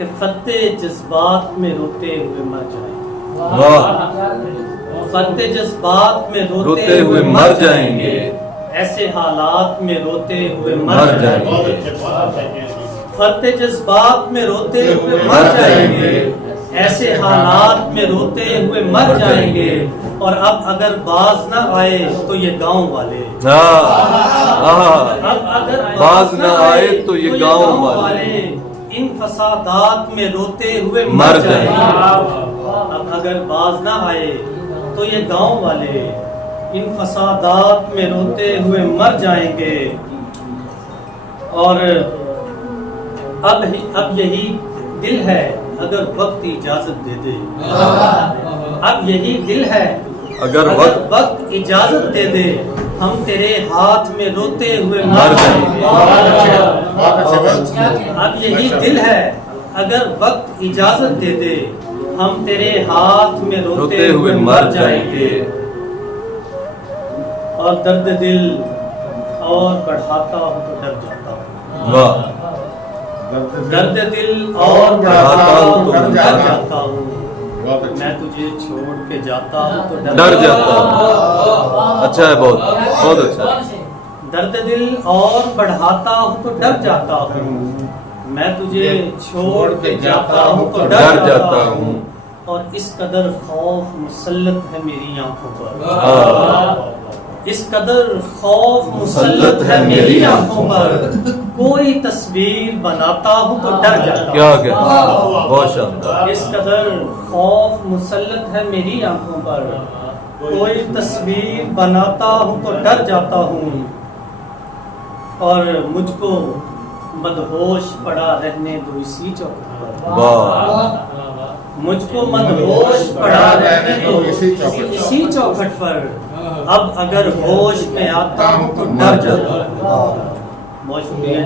کہ فتح جذبات میں روتے ہوئے مر جائیں گے، واہ، فتح جذبات میں روتے ہوئے مر جائیں گے، ایسے حالات میں روتے ہوئے مر مر جائیں جائیں گے، گے، فتح جذبات میں روتے ہوئے مر جائیں گے، ایسے حالات میں روتے ہوئے مر جائیں گے، اور اب اگر باز نہ آئے تو یہ گاؤں والے، اب اگر باز نہ آئے تو یہ گاؤں والے ان فسادات میں روتے ہوئے مر مر جائیں جائیں گے، گے، اب اگر باز نہ آئے تو یہ گاؤں والے ان فسادات میں روتے ہوئے مر جائیں گے، اور اب یہی دل ہے اگر وقت اجازت دے دے، اب یہی دل ہے اگر وقت اجازت دے دے، ہم تیرے ہاتھ میں روتے ہوئے مر مر جائیں جائیں گے، گے، اب یہی دل ہے اگر وقت اجازت دے دے، ہم تیرے ہاتھ میں روتے ہوئے مر جائیں گے، اور درد دل اور بڑھاتا ہوں تو ڈر جاتا ہوں، واہ، درد دل اور بڑھاتا ہوں تو ڈر جاتا ہوں، میں تجھے چھوڑ کے جاتا ہوں تو ڈر جاتا ہوں، اچھا ہے، بہت بہت اچھا ہے، درد دل اور بڑھاتا ہوں تو ڈر جاتا ہوں، میں تجھے چھوڑ کے جاتا ہوں تو ڈر جاتا ہوں، اور اس قدر خوف مسلط ہے میری آنکھوں پر، اس قدر خوف مسلط ہے میری آنکھوں پر، کوئی تصویر بناتا ہوں تو ڈر جاتا ہوں، کیا کیا بہت شاندار، اس قدر خوف مسلط ہے میری آنکھوں پر، کوئی تصویر بناتا ہوں تو ڈر جاتا ہوں، اور مجھ کو مدہوش پڑا رہنے دو اسی چوکھٹ پر، واہ، مجھ کو مدہوش پڑا رہنے دو اسی چوکھٹ پر، اب اگر ہوش میں آتا ہوں تو ڈر جاتا ہوں۔ بہت شکریہ۔